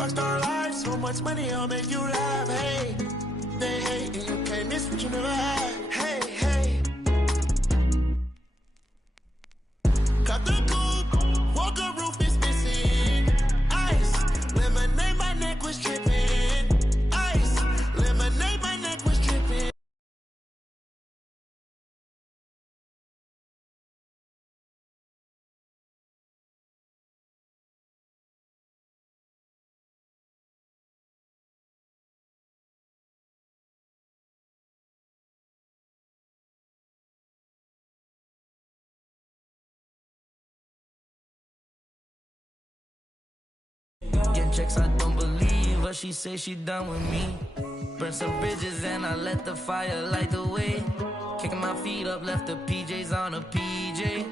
Rockstar life, so much money, I'll make you laugh. Hey, they hate and you can't miss what you never had. Hey, hey. Cut the coupe, walker roof is missing. Ice, lemonade, my neck was tripping. Ice, lemonade, my neck was tripping. Getting checks, I don't believe what she say, she done with me. Burn some bridges and I let the fire light the way. Kicking my feet up, left the PJs on a PJ.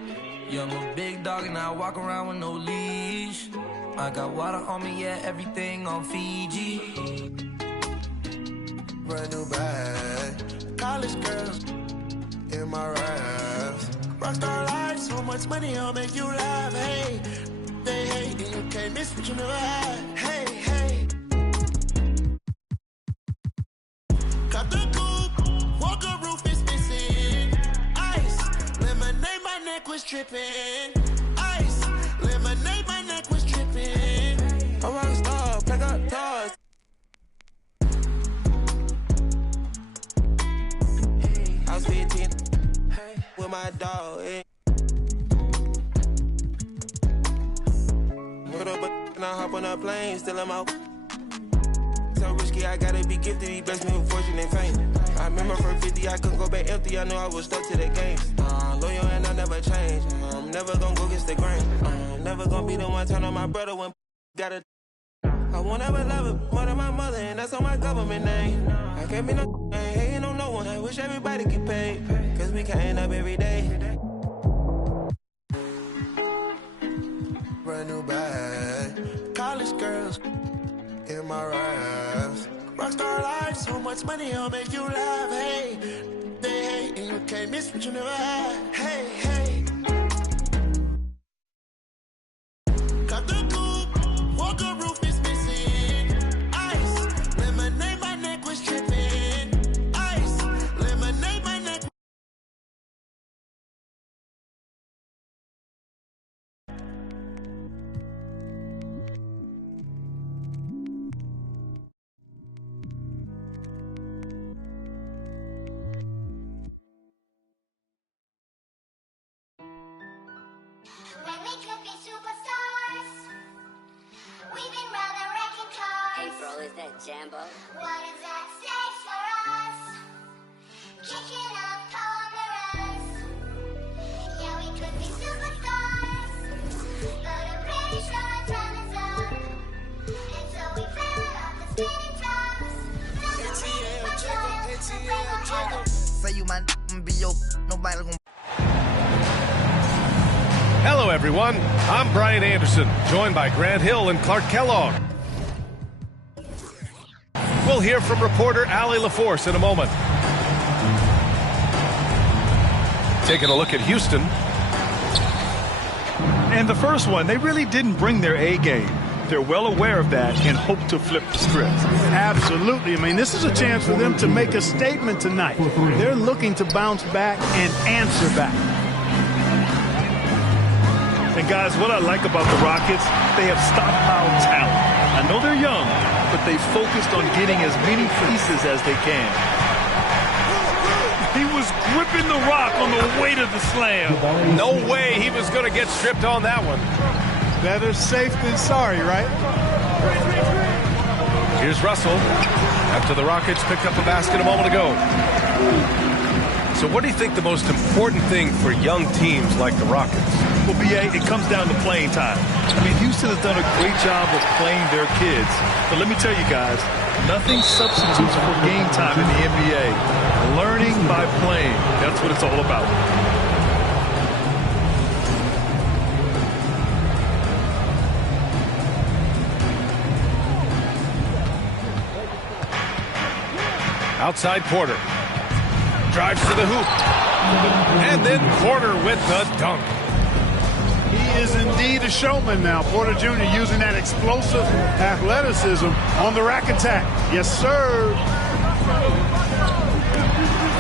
Yeah, I'm a big dog and I walk around with no leash. I got water on me, yeah, everything on Fiji. Brand new bag, college girls in my raps. Rockstar life, so much money, I'll make you laugh. Hey, they hate and you can't miss what you never had. Hey, hey. Cut the coupe, walker roof is missing. Ice, lemonade, my neck was tripping. Ice, lemonade, my neck was tripping. A rockstar, pack up toys. I was 15 with my dog. And I hop on a plane, still I'm out. So risky, I gotta be gifted. He blessed me with fortune and fame. I remember from 50, I couldn't go back empty. I knew I was stuck to the game. Loyal and I never change. I'm never gonna go against the grain. I'm never gonna be the one turn on my brother when gotta. I won't ever love it more than my mother, and that's on my government name. I can't be no ain't hating on no one. I wish everybody get paid, cause we can't up every day. Brand new bag, college girls in my raps. Rockstar life, so much money, I'll make you laugh. Hey, they hate and you can't miss what you never had. Hey, hey. Cut the coupe, walker roof is missing. Ice, lemonade, my neck was tripping. Ice, lemonade, my neck. When we could be superstars, we've been rather wrecking cars. Hey bro, is that Jambo? What is at stake for us? Kicking up corners. Yeah, we could be superstars, but I'm pretty sure our time is up. And so we fell off the spinning tops. Say you man, be your nobody gonna. Hello, everyone. I'm Brian Anderson, joined by Grant Hill and Clark Kellogg. We'll hear from reporter Allie LaForce in a moment. Taking a look at Houston. And the first one, they really didn't bring their A game. They're well aware of that and hope to flip the script. Absolutely. I mean, this is a chance for them to make a statement tonight. They're looking to bounce back and answer back. And guys, what I like about the Rockets, they have stockpiled talent. I know they're young, but they focused on getting as many pieces as they can. He was gripping the rock on the way to the slam. No way he was going to get stripped on that one. Better safe than sorry, right? Here's Russell after the Rockets picked up a basket a moment ago. So what do you think the most important thing for young teams like the Rockets? Well, BA, it comes down to playing time. I mean, Houston has done a great job of playing their kids. But let me tell you guys, nothing substitutes for game time in the NBA. Learning by playing, that's what it's all about. Outside Porter. Drives to the hoop. And then Porter with the dunk. He is indeed a showman now. Porter Jr. using that explosive athleticism on the rack attack. Yes, sir.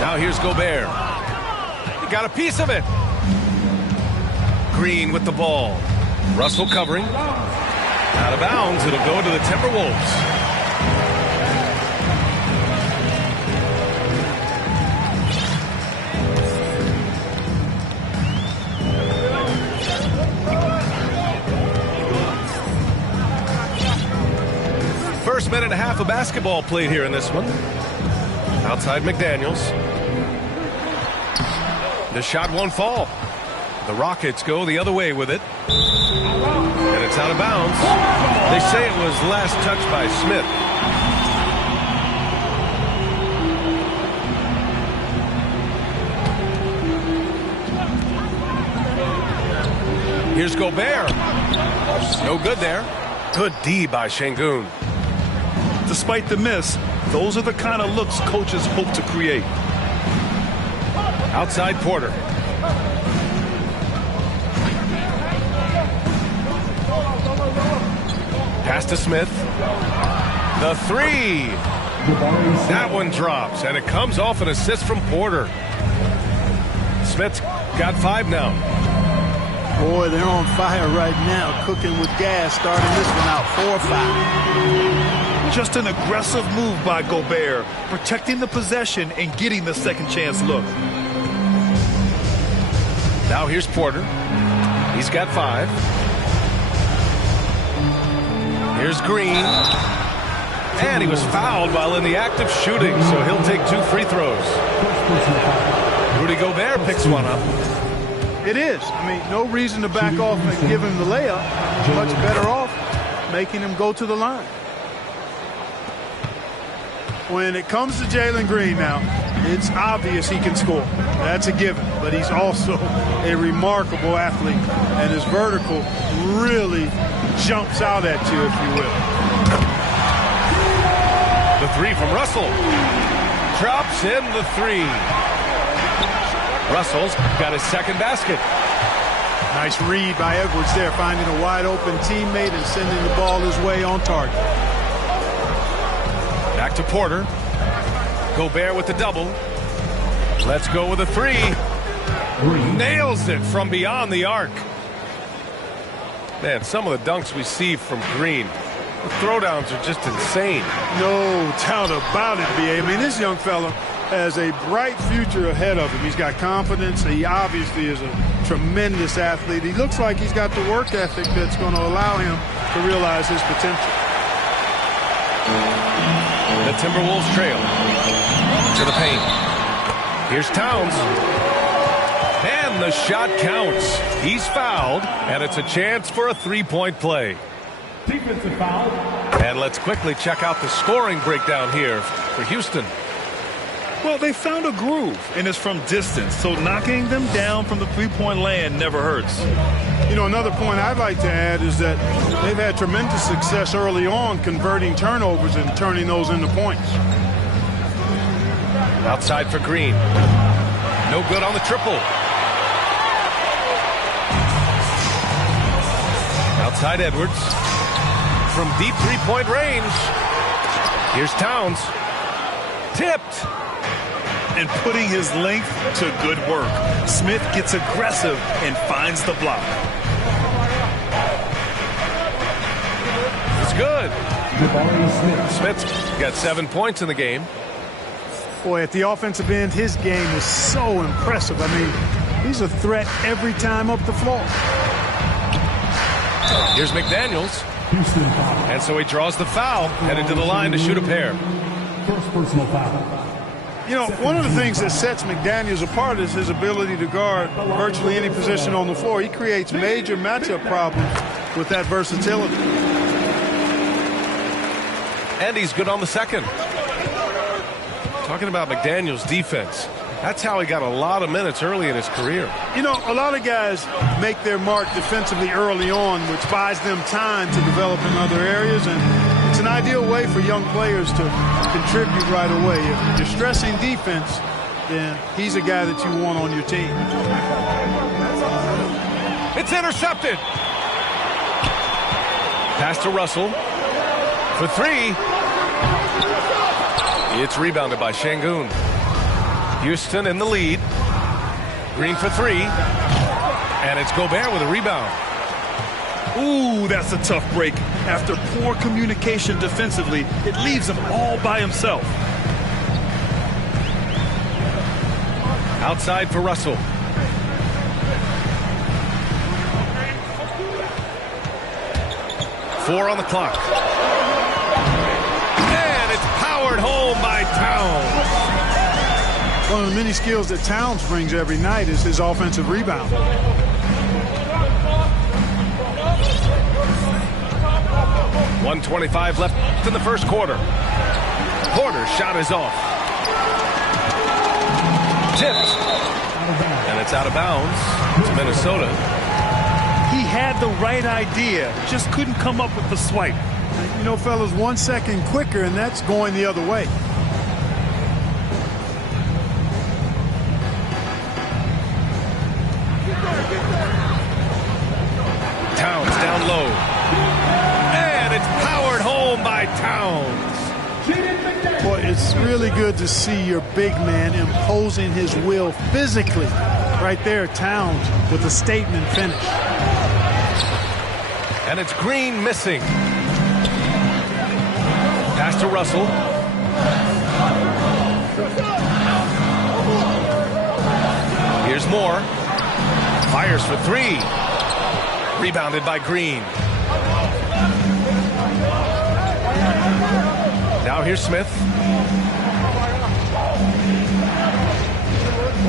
Now here's Gobert. He got a piece of it. Green with the ball. Russell covering. Out of bounds. It'll go to the Timberwolves. First minute and a half of basketball played here in this one. Outside McDaniels. The shot won't fall. The Rockets go the other way with it. And it's out of bounds. They say it was last touched by Smith. Here's Gobert. No good there. Good D by Şengün. Despite the miss, those are the kind of looks coaches hope to create. Outside Porter. Pass to Smith. The three. That one drops, and it comes off an assist from Porter. Smith's got 5 now. Boy, they're on fire right now, cooking with gas, starting this one out 4-5. Just an aggressive move by Gobert, protecting the possession and getting the second chance look. Now here's Porter. He's got 5. Here's Green. And he was fouled while in the act of shooting, so he'll take 2 free throws. Rudy Gobert picks one up. It is. I mean, no reason to back off and give him the layup. Much better off making him go to the line. When it comes to Jalen Green now, it's obvious he can score. That's a given. But he's also a remarkable athlete. And his vertical really jumps out at you, if you will. The 3 from Russell. Drops in the 3. Russell's got his second basket. Nice read by Edwards there, finding a wide open teammate and sending the ball his way on target. Back to Porter. Gobert with the double. Let's go with a 3. Nails it from beyond the arc. Man, some of the dunks we see from Green, the throwdowns are just insane. No doubt about it, B.A. I mean, this young fella has a bright future ahead of him. He's got confidence. He obviously is a tremendous athlete. He looks like he's got the work ethic that's going to allow him to realize his potential. The Timberwolves trail to the paint. Here's Towns. And the shot counts. He's fouled, and it's a chance for a 3-point play. Defensive foul. And let's quickly check out the scoring breakdown here for Houston. Well, they found a groove, and it's from distance, so knocking them down from the three-point land never hurts. You know, another point I'd like to add is that they've had tremendous success early on converting turnovers and turning those into points. Outside for Green. No good on the triple. Outside Edwards. From deep three-point range. Here's Towns. Tipped. And putting his length to good work. Smith gets aggressive and finds the block. It's good. Smith's got 7 points in the game. Boy, at the offensive end, his game is so impressive. I mean, he's a threat every time up the floor. Here's McDaniels. And so he draws the foul, headed to the line to shoot a pair. First personal foul. You know, one of the things that sets McDaniels apart is his ability to guard virtually any position on the floor. He creates major matchup problems with that versatility. And he's good on the second. Talking about McDaniels' defense. That's how he got a lot of minutes early in his career. You know, a lot of guys make their mark defensively early on, which buys them time to develop in other areas. And it's an ideal way for young players to contribute right away. If you're stressing defense, then he's a guy that you want on your team. It's intercepted. Pass to Russell for three. It's rebounded by Şengün. Houston in the lead. Green for three. And it's Gobert with a rebound. Ooh, that's a tough break. After poor communication defensively, it leaves him all by himself. Outside for Russell. Four on the clock. And it's powered home by Towns. One of the many skills that Towns brings every night is his offensive rebound. .125 left in the first quarter. Porter's shot is off. Tipped. And it's out of bounds to Minnesota. He had the right idea, just couldn't come up with the swipe. You know, fellas, 1 second quicker, and that's going the other way. Towns down low. And it's powered home by Towns. Boy, it's really good to see your big man imposing his will physically. Right there, Towns with a statement finish. And it's Green missing. Pass to Russell. Here's Moore. Fires for three. Rebounded by Green. Now here's Smith.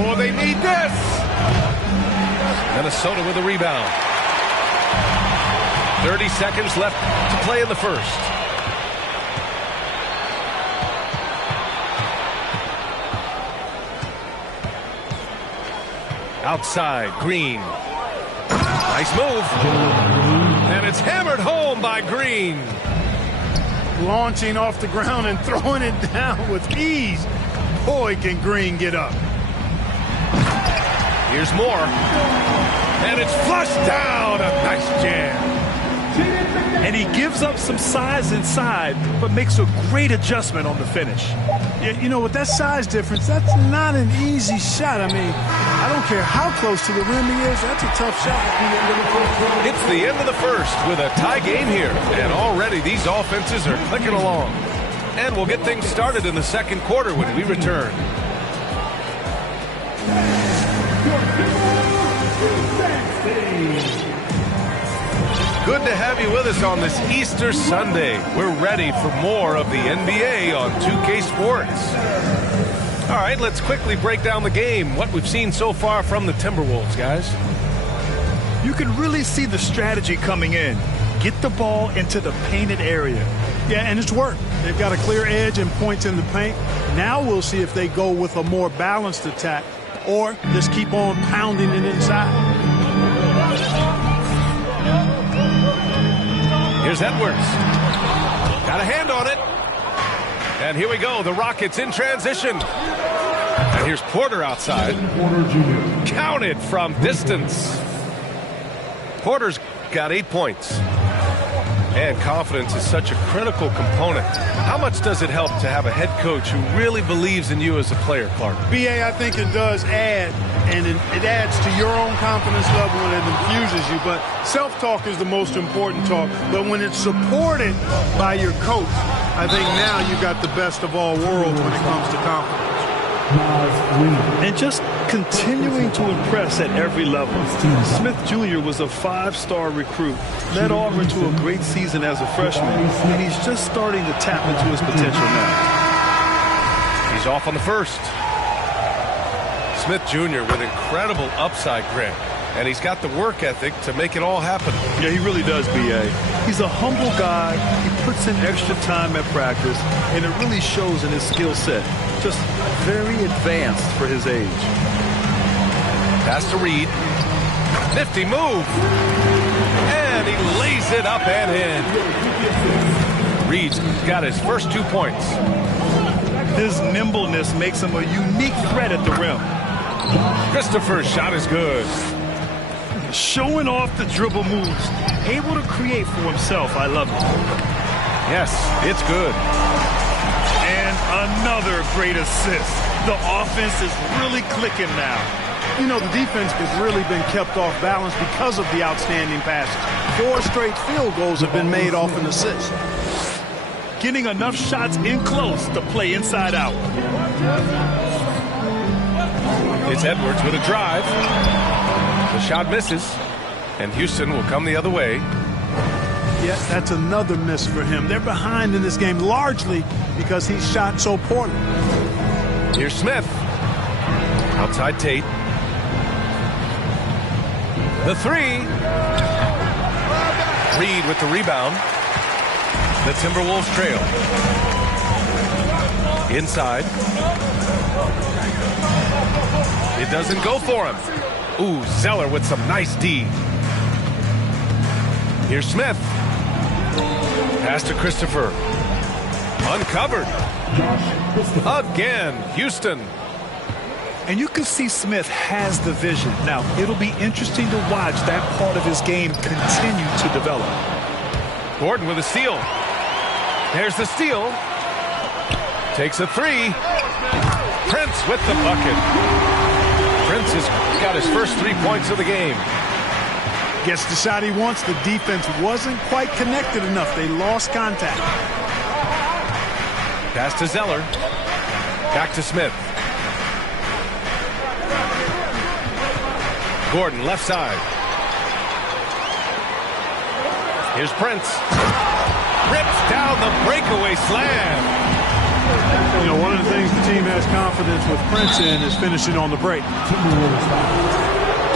Oh, they need this. Minnesota with a rebound. 30 seconds left to play in the first. Outside, Green. Nice move. And it's hammered home by Green. Launching off the ground and throwing it down with ease. Boy, can Green get up. Here's Moore. And it's flushed down. A nice jam. And he gives up some size inside, but makes a great adjustment on the finish. Yeah, you know, with that size difference, that's not an easy shot. I mean, I don't care how close to the rim he is. That's a tough shot. It's the end of the first with a tie game here. And already these offenses are clicking along. And we'll get things started in the second quarter when we return. Good to have you with us on this Easter Sunday. We're ready for more of the NBA on 2K Sports. All right, let's quickly break down the game, what we've seen so far from the Timberwolves, guys. You can really see the strategy coming in. Get the ball into the painted area. Yeah, and it's worked. They've got a clear edge and points in the paint. Now we'll see if they go with a more balanced attack or just keep on pounding it inside. Here's Edwards. Got a hand on it. And here we go. The Rockets in transition. And here's Porter outside. Counted from distance. Porter's got 8 points. And confidence is such a critical component. How much does it help to have a head coach who really believes in you as a player, Clark? BA, I think it does add, and it adds to your own confidence level and it infuses you. But self-talk is the most important talk. But when it's supported by your coach, I think now you got the best of all worlds when it comes to confidence. And just continuing to impress at every level. Smith Jr. was a 5-star recruit, led Auburn to a great season as a freshman, and he's just starting to tap into his potential now. He's off on the first. Smith Jr. with incredible upside grit, and he's got the work ethic to make it all happen. Yeah, he really does, B.A. He's a humble guy. He puts in extra time at practice, and it really shows in his skill set. Just very advanced for his age. Pass to Reed. Nifty move. And he lays it up and in. Reed's got his first 2 points. His nimbleness makes him a unique threat at the rim. Christopher's shot is good. Showing off the dribble moves. Able to create for himself. I love it. Yes, it's good. And another great assist. The offense is really clicking now. You know, the defense has really been kept off balance because of the outstanding passes. 4 straight field goals have been made off an assist. Getting enough shots in close to play inside out. It's Edwards with a drive. The shot misses, and Houston will come the other way. Yeah, that's another miss for him. They're behind in this game largely because he shot so poorly. Here's Smith. Outside Tate. The 3. Reed with the rebound. The Timberwolves trail. Inside. It doesn't go for him. Ooh, Zeller with some nice D. Here's Smith. Pass to Christopher. Uncovered. Again, Houston. And you can see Smith has the vision. Now, it'll be interesting to watch that part of his game continue to develop. Gordon with a steal. There's the steal. Takes a 3. Prince with the bucket. Prince has got his first 3 points of the game. Gets the shot he wants. The defense wasn't quite connected enough. They lost contact. Pass to Zeller. Back to Smith. Gordon left side. Here's Prince. Rips down the breakaway slam. You know, one of the things the team has confidence with Prince in is finishing on the break.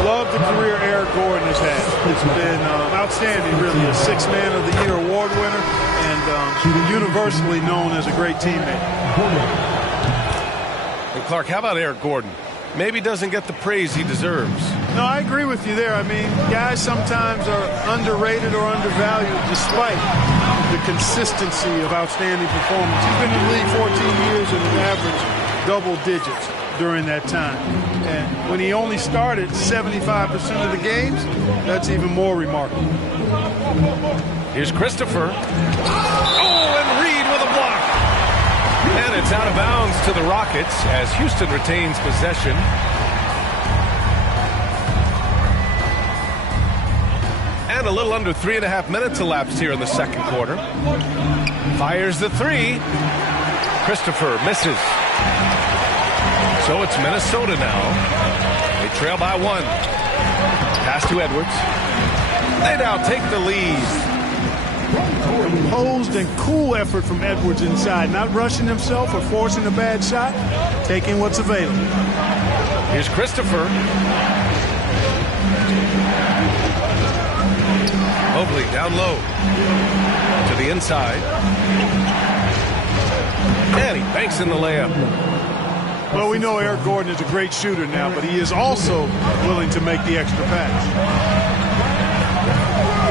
Love the career Eric Gordon has had. It's been outstanding, really. A 6th Man of the Year award winner and universally known as a great teammate. And Clark, how about Eric Gordon? Maybe doesn't get the praise he deserves. No, I agree with you there. I mean, guys sometimes are underrated or undervalued despite the consistency of outstanding performance. He's been in the league 14 years and an average double digits during that time. And when he only started 75% of the games, that's even more remarkable. Here's Christopher. Oh, and Reed with a block. And it's out of bounds to the Rockets as Houston retains possession. And a little under 3.5 minutes elapsed here in the second quarter. Fires the 3. Christopher misses. So it's Minnesota now. They trail by 1. Pass to Edwards. They now take the lead. Composed and cool effort from Edwards inside. Not rushing himself or forcing a bad shot. Taking what's available. Here's Christopher. Mobley down low. To the inside. And he banks in the layup. Well, we know Eric Gordon is a great shooter now, but he is also willing to make the extra pass.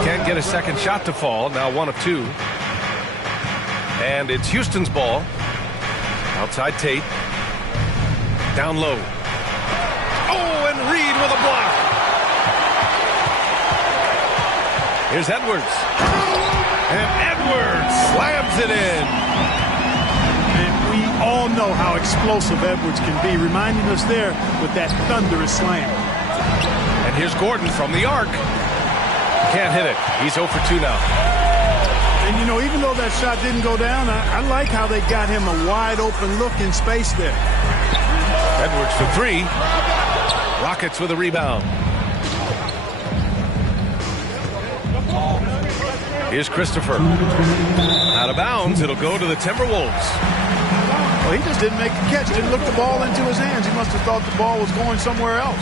Can't get a second shot to fall. Now 1 of 2. And it's Houston's ball. Outside Tate. Down low. Oh, and Reed with a block. Here's Edwards. And Edwards slams it in. And we all know how explosive Edwards can be, reminding us there with that thunderous slam. And here's Gordon from the arc. Can't hit it. He's 0 for 2 now. And, you know, even though that shot didn't go down, I like how they got him a wide-open look in space there. Edwards for 3. Rockets with a rebound. Here's Christopher. Out of bounds. It'll go to the Timberwolves. Well, he just didn't make the catch. Didn't look the ball into his hands. He must have thought the ball was going somewhere else.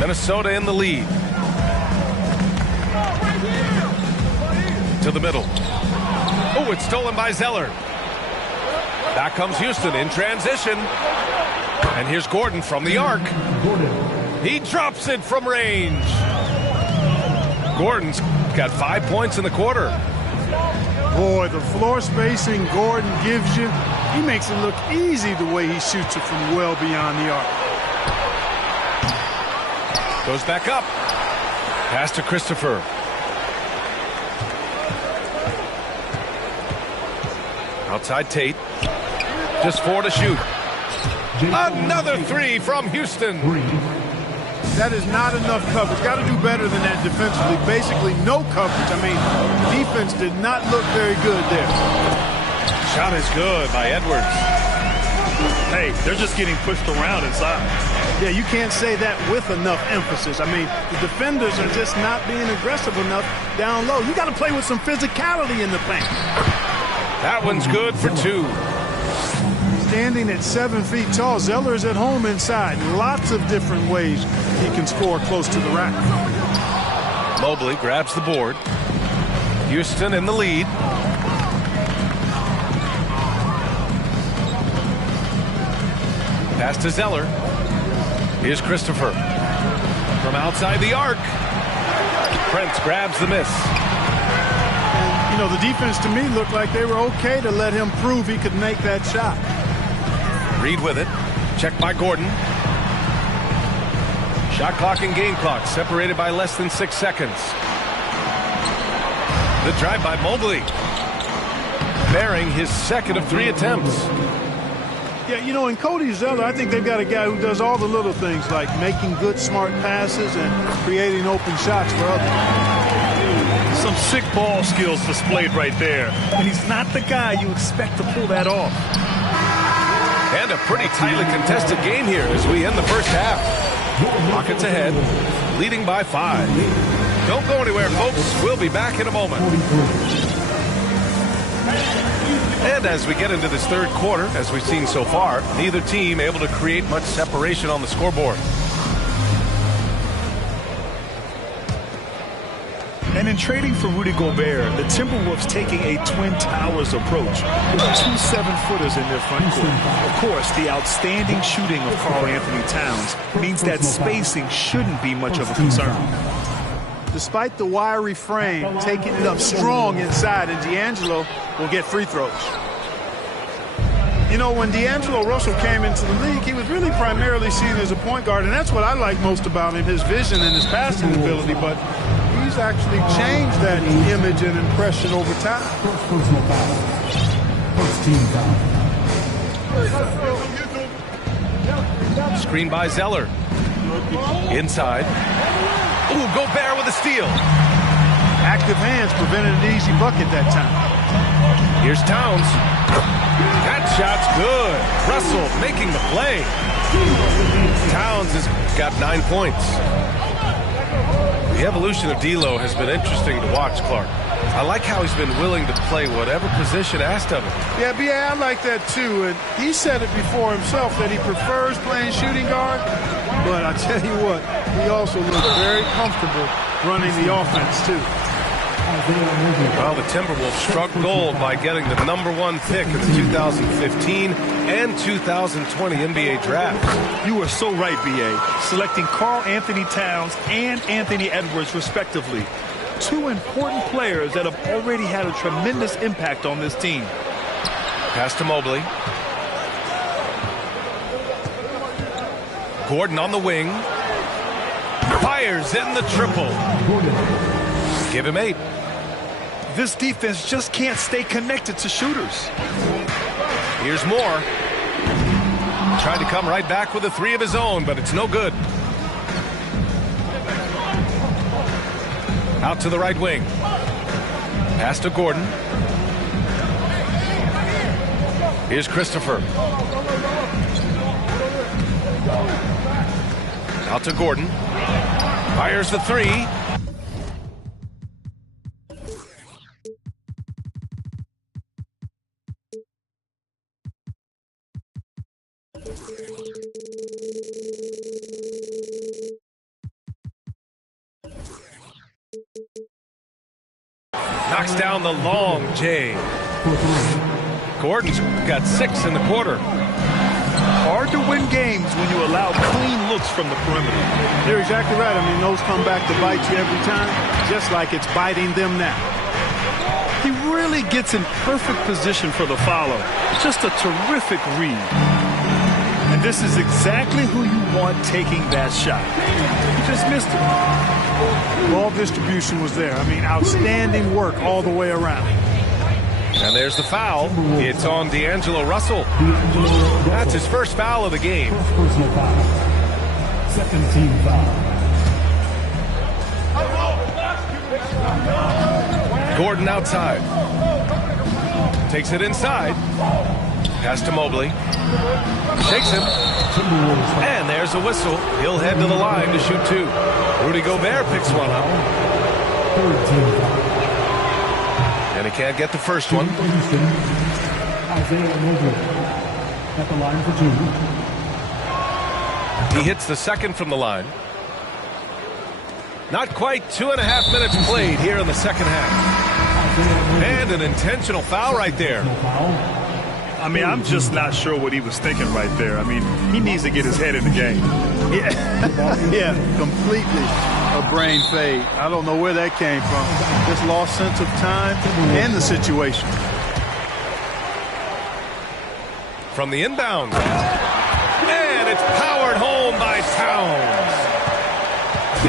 Minnesota in the lead. To the middle. Oh, it's stolen by Zeller. Back comes Houston in transition. And here's Gordon from the arc. He drops it from range. Gordon's got 5 points in the quarter. Boy, the floor spacing Gordon gives you, he makes it look easy the way he shoots it from well beyond the arc. Goes back up. Pass to Christopher. Outside Tate. Just 4 to shoot. Another 3 from Houston. That is not enough coverage. Got to do better than that defensively. Basically no coverage. I mean, defense did not look very good there. Shot is good by Edwards. Hey, they're just getting pushed around inside. Yeah, you can't say that with enough emphasis. I mean, the defenders are just not being aggressive enough down low. You got to play with some physicality in the paint. That one's good for 2. Standing at 7 feet tall, Zeller is at home inside. Lots of different ways he can score close to the rack. Mobley grabs the board. Houston in the lead. Pass to Zeller. Here's Christopher. From outside the arc. Prince grabs the miss. And, you know, the defense to me looked like they were okay to let him prove he could make that shot. Reed with it. Checked by Gordon. Shot clock and game clock separated by less than 6 seconds. The drive by Mobley. Bearing his second of 3 attempts. Yeah, you know, in Cody Zeller, I think they've got a guy who does all the little things like making good, smart passes and creating open shots for others. Some sick ball skills displayed right there. And he's not the guy you expect to pull that off. And a pretty tightly contested game here as we end the first half. Rockets ahead, leading by 5. Don't go anywhere, folks. We'll be back in a moment. And as we get into this third quarter, as we've seen so far, neither team able to create much separation on the scoreboard. And in trading for Rudy Gobert, the Timberwolves taking a Twin Towers approach with 2 7-footers in their front court. Of course, the outstanding shooting of Karl Anthony Towns means that spacing shouldn't be much of a concern. Despite the wiry frame, taking it up strong inside, and D'Angelo will get free throws. You know, when D'Angelo Russell came into the league, he was really primarily seen as a point guard, and that's what I like most about him, his vision and his passing ability, but he's actually changed that image and impression over time. Personal foul. First team foul. Screen by Zeller. Inside. Ooh, Gobert with a steal. Active hands prevented an easy bucket that time. Here's Towns. That shot's good. Russell making the play. Towns has got 9 points. The evolution of D'Lo has been interesting to watch, Clark. I like how he's been willing to play whatever position asked of him. Yeah, B.A., I like that too. And he said it before himself that he prefers playing shooting guard. But I tell you what, he also looks very comfortable running the offense too. Well, the Timberwolves struck gold by getting the #1 pick in the 2015 and 2020 NBA draft. You are so right, B.A. Selecting Karl Anthony Towns and Anthony Edwards, respectively. 2 important players that have already had a tremendous impact on this team. Pass to Mobley. Gordon on the wing. Fires in the triple. Give him 8. This defense just can't stay connected to shooters. Here's Moore. Tried to come right back with a 3 of his own, but it's no good. Out to the right wing. Pass to Gordon. Here's Christopher. Out to Gordon. Fires the 3. Knocks down the long J. Gordon's got 6 in the quarter. Hard to win games when you allow clean looks from the perimeter. You're exactly right. I mean, those come back to bite you every time, just like it's biting them now. He really gets in perfect position for the follow. Just a terrific read. And And this is exactly who you want taking that shot. You just missed it. Ball distribution was there. I mean, outstanding work all the way around. And there's the foul. It's on D'Angelo Russell. That's his first foul of the game. First personal foul. Second team foul. Gordon outside. Takes it inside. Pass to Mobley. Shakes him. And there's a whistle. He'll head to the line to shoot two. Rudy Gobert picks one up. Third team foul. And he can't get the first one. Houston, Isaiah Mobley at the line for two. He hits the second from the line. Not quite 2.5 minutes played here in the second half. And an intentional foul right there. I mean, I'm just not sure what he was thinking right there. I mean, he needs to get his head in the game. Yeah, completely a brain fade. I don't know where that came from. Just lost sense of time and the situation. From the inbound. And it's powered home by Towns.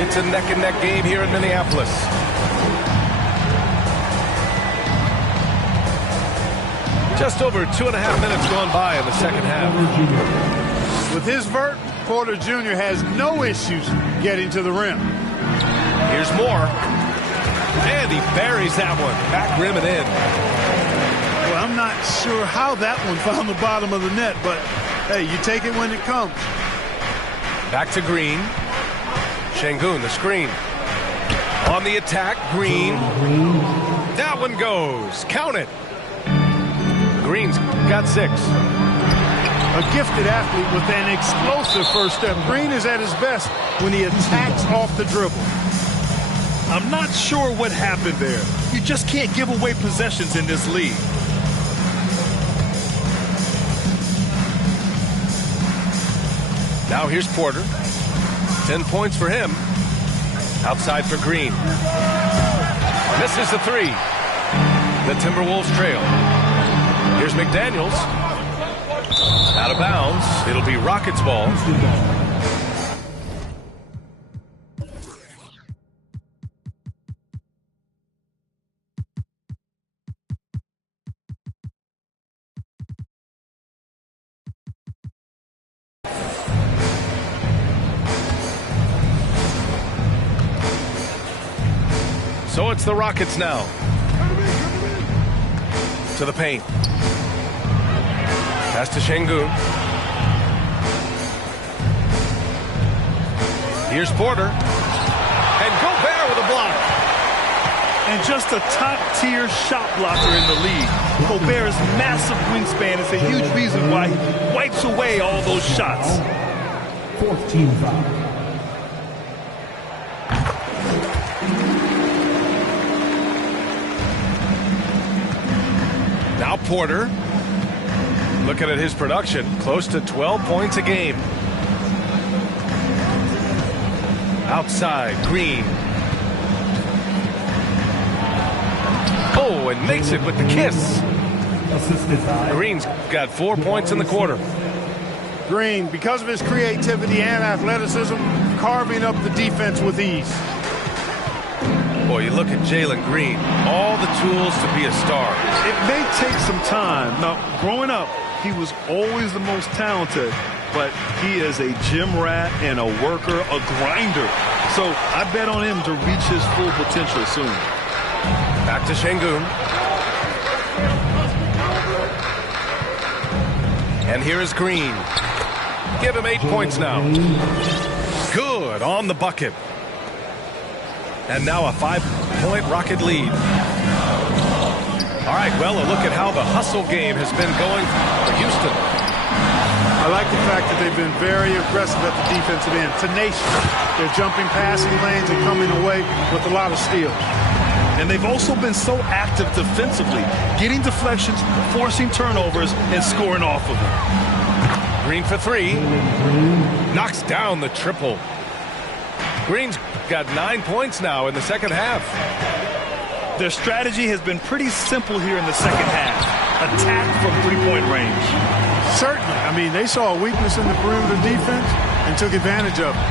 It's a neck-and-neck game here in Minneapolis. Just over 2.5 minutes gone by in the second half. With his vert, Porter Jr. has no issues getting to the rim. Here's more. And he buries that one. Back rim and in. Well, I'm not sure how that one found the bottom of the net, but hey, you take it when it comes. Back to Green. Şengün, the screen. On the attack, Green. That one goes. Count it. Green's got 6. A gifted athlete with an explosive first step. Green is at his best when he attacks off the dribble. I'm not sure what happened there. You just can't give away possessions in this league. Now here's Porter. 10 points for him. Outside for Green. Misses the 3. The Timberwolves trail. Here's McDaniels. Out of bounds. It'll be Rockets ball. So it's the Rockets now. To the paint. Pass to Şengün. Here's Porter. And Gobert with a block. And just a top-tier shot blocker in the league. Gobert's massive wingspan is a huge reason why he wipes away all those shots. Fourth team foul. Now Porter. Looking at his production, close to 12 points a game. Outside, Green. Oh, and makes it with the kiss. Assisted by Green's got 4 points in the quarter. Green, because of his creativity and athleticism, carving up the defense with ease. Boy, you look at Jalen Green, all the tools to be a star. It may take some time. Now, growing up, he was always the most talented, but he is a gym rat and a worker, a grinder. So I bet on him to reach his full potential soon. Back to Şengün. And here is Green. Give him 8 points now. Good on the bucket. And now a 5-point Rocket lead. All right, well, a look at how the hustle game has been going for Houston. I like the fact that they've been very aggressive at the defensive end, tenacious. They're jumping passing lanes and coming away with a lot of steals. And they've also been so active defensively, getting deflections, forcing turnovers, and scoring off of them. Green for 3. Knocks down the triple. Green's got 9 points now in the second half. Their strategy has been pretty simple here in the second half. Attack from three-point range. Certainly. I mean, they saw a weakness in the perimeter defense and took advantage of it.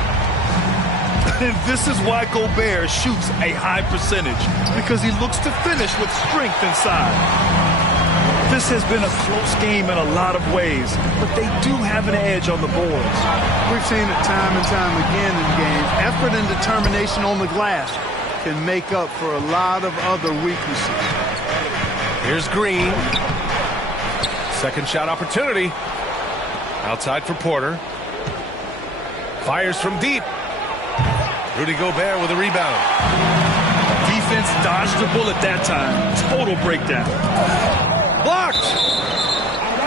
And this is why Gobert shoots a high percentage, because he looks to finish with strength inside. This has been a close game in a lot of ways, but they do have an edge on the boards. We've seen it time and time again in games. Effort and determination on the glass can make up for a lot of other weaknesses. Here's Green. Second shot opportunity. Outside for Porter. Fires from deep. Rudy Gobert with a rebound. Defense dodged the bullet that time. Total breakdown. Blocked.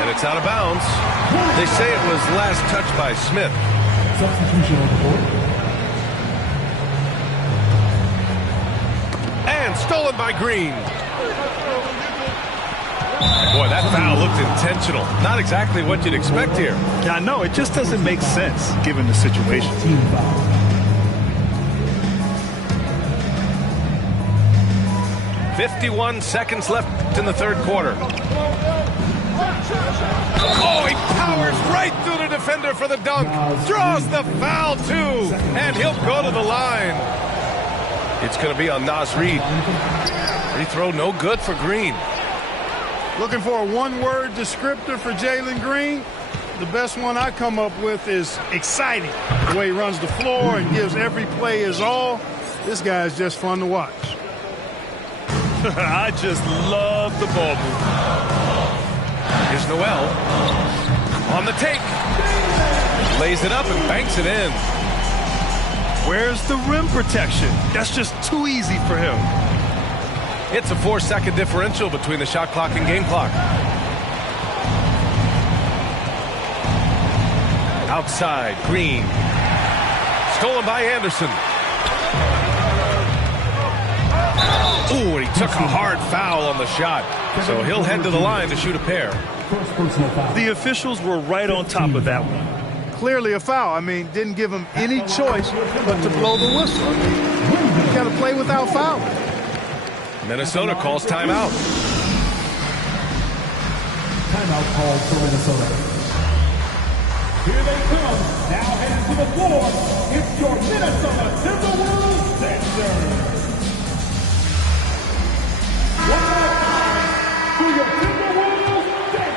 And it's out of bounds. They say it was last touched by Smith. Substitution on the board. And stolen by Green. Boy, that foul looked intentional. Not exactly what you'd expect here. Yeah, I know. It just doesn't make sense given the situation. Team foul. 51 seconds left in the third quarter. Oh, he powers right through the defender for the dunk. Draws the foul, too. And he'll go to the line. It's going to be on Naz Reid. Free throw no good for Green. Looking for a one-word descriptor for Jalen Green. The best one I come up with is exciting. The way he runs the floor and gives every play his all. This guy is just fun to watch. I just love the ball movement. Here's Noel. On the take. Lays it up and banks it in. Where's the rim protection? That's just too easy for him. It's a 4-second differential between the shot clock and game clock. Outside, Green. Stolen by Anderson. Ooh, and he took a hard foul on the shot. So he'll head to the line to shoot a pair. The officials were right on top of that one. Clearly a foul. I mean, didn't give him any choice but to blow the whistle. I mean, you got to play without fouling. Minnesota calls timeout. Timeout called for Minnesota. Here they come. Now heading to the floor. It's your Minnesota Timberwolves Sixers. One more time to your Timberwolves Sixers.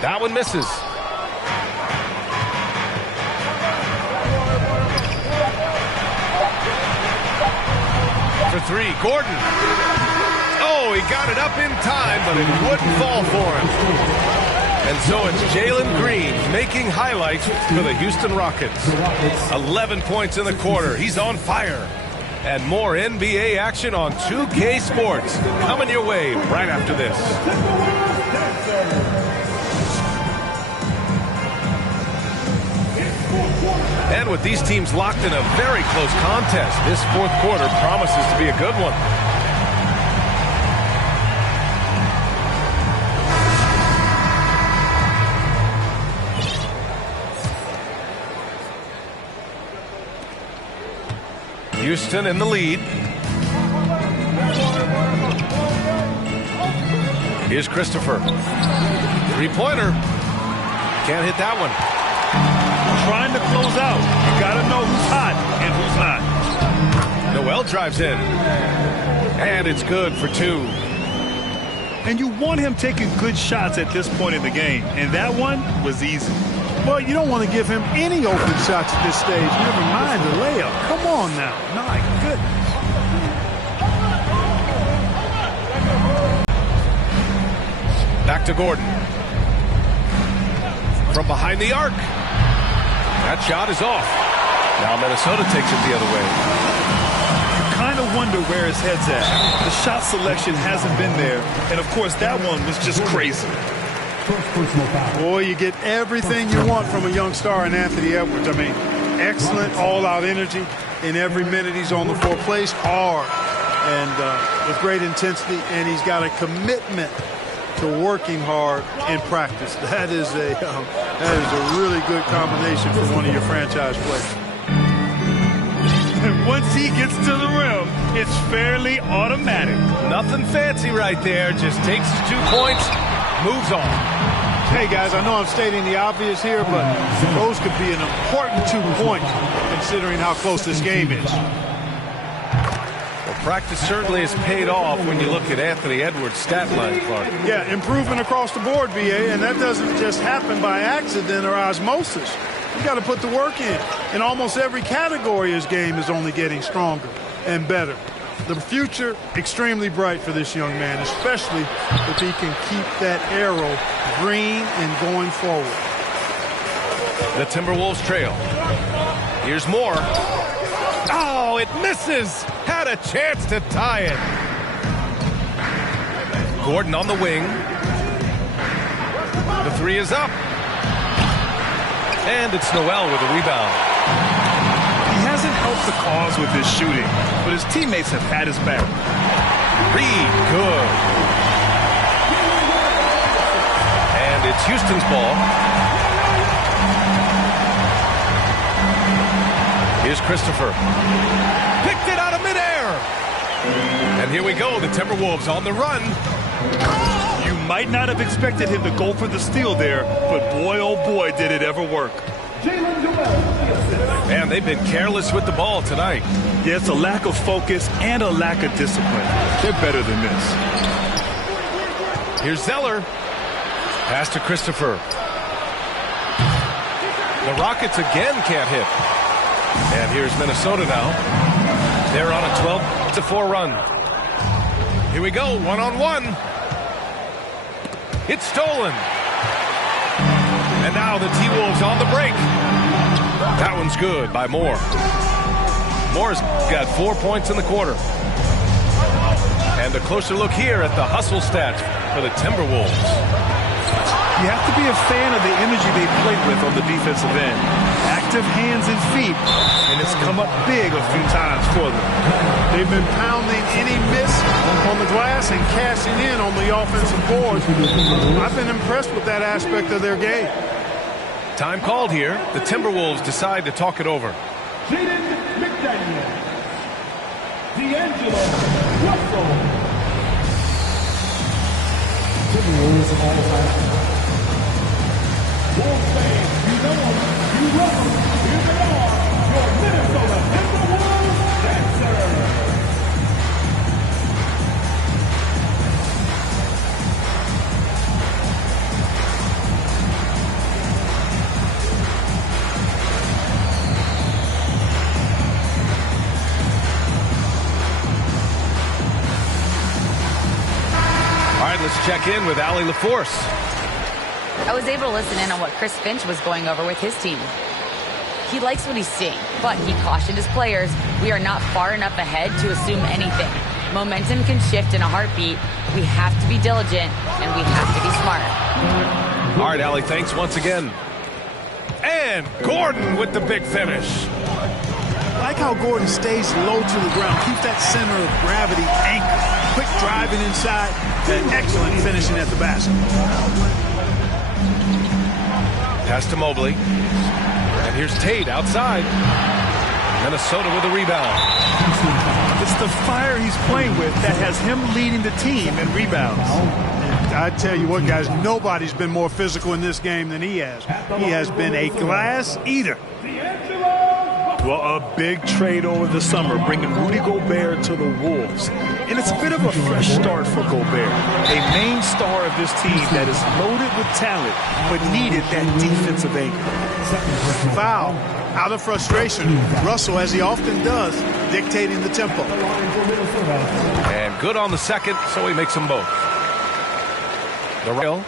That one misses. For three, Gordon. Oh, he got it up in time, but it wouldn't fall for him. And so it's Jalen Green making highlights for the Houston Rockets. 11 points in the quarter. He's on fire. And more NBA action on 2K Sports coming your way right after this. And with these teams locked in a very close contest, this fourth quarter promises to be a good one. Houston in the lead. Here's Christopher. Three-pointer. Can't hit that one. Trying to close out. You got to know who's hot and who's not. Noel drives in. And it's good for two. And you want him taking good shots at this point in the game. And that one was easy. Well, you don't want to give him any open shots at this stage. Never mind the layup. Come on now. My goodness. Back to Gordon. From behind the arc. That shot is off. Now Minnesota takes it the other way. You kind of wonder where his head's at. The shot selection hasn't been there. And, of course, that one was just crazy. Boy, you get everything you want from a young star in Anthony Edwards. I mean, excellent all-out energy in every minute he's on the floor. Plays hard. And with great intensity, and he's got a commitment to working hard in practice. That is a really good combination for one of your franchise players. And once he gets to the rim, it's fairly automatic. Nothing fancy right there. Just takes his 2 points, moves on. Hey, guys, I know I'm stating the obvious here, but those could be an important 2 points considering how close this game is. Well, practice certainly has paid off when you look at Anthony Edwards' stat line, Clark. Yeah, improvement across the board, BA, and that doesn't just happen by accident or osmosis. You got to put the work in. In almost every category, his game is only getting stronger and better. The future, extremely bright for this young man, especially if he can keep that arrow green and going forward. The Timberwolves trail. Here's more. Oh, it misses. Had a chance to tie it. Gordon on the wing. The three is up. And it's Noel with a rebound. He hasn't helped the cause with his shooting, but his teammates have had his back. Reed, good. And it's Houston's ball. Here's Christopher. Picked it out of midair. And here we go, the Timberwolves on the run. You might not have expected him to go for the steal there, but boy, oh boy, did it ever work. Man, they've been careless with the ball tonight. Yeah, it's a lack of focus and a lack of discipline. They're better than this. Here's Zeller. Pass to Christopher. The Rockets again can't hit. And here's Minnesota now. They're on a 12-4 run. Here we go, one-on-one. It's stolen. And now the T-Wolves on the break. That one's good by Moore. Moore's got 4 points in the quarter. And a closer look here at the hustle stats for the Timberwolves. You have to be a fan of the energy they played with on the defensive end. Active hands and feet, and it's come up big a few times for them. They've been pounding any miss on the glass and cashing in on the offensive boards. I've been impressed with that aspect of their game. Time called here. The Timberwolves decide to talk it over. Jaden McDaniel. D'Angelo Russell. Timberwolves all time. Wolves fans, you know them, you love them. Here they are, your Minnesota Timberwolves dancers. All right, let's check in with Allie LaForce. I was able to listen in on what Chris Finch was going over with his team. He likes what he's seeing, but he cautioned his players, we are not far enough ahead to assume anything. Momentum can shift in a heartbeat. We have to be diligent, and we have to be smart. All right, Allie, thanks once again. And Gordon with the big finish. I like how Gordon stays low to the ground, keeps that center of gravity anchored. Quick driving inside, and excellent finishing at the basket. Pass to Mobley. And here's Tate outside. Minnesota with a rebound. It's the fire he's playing with that has him leading the team in rebounds. I tell you what, guys, nobody's been more physical in this game than he has. He has been a glass eater. Well, a big trade over the summer, bringing Rudy Gobert to the Wolves. And it's a bit of a fresh start for Gobert, a main star of this team that is loaded with talent, but needed that defensive anchor. Foul. Out of frustration, Russell, as he often does, dictating the tempo. And good on the second, so he makes them both. The rail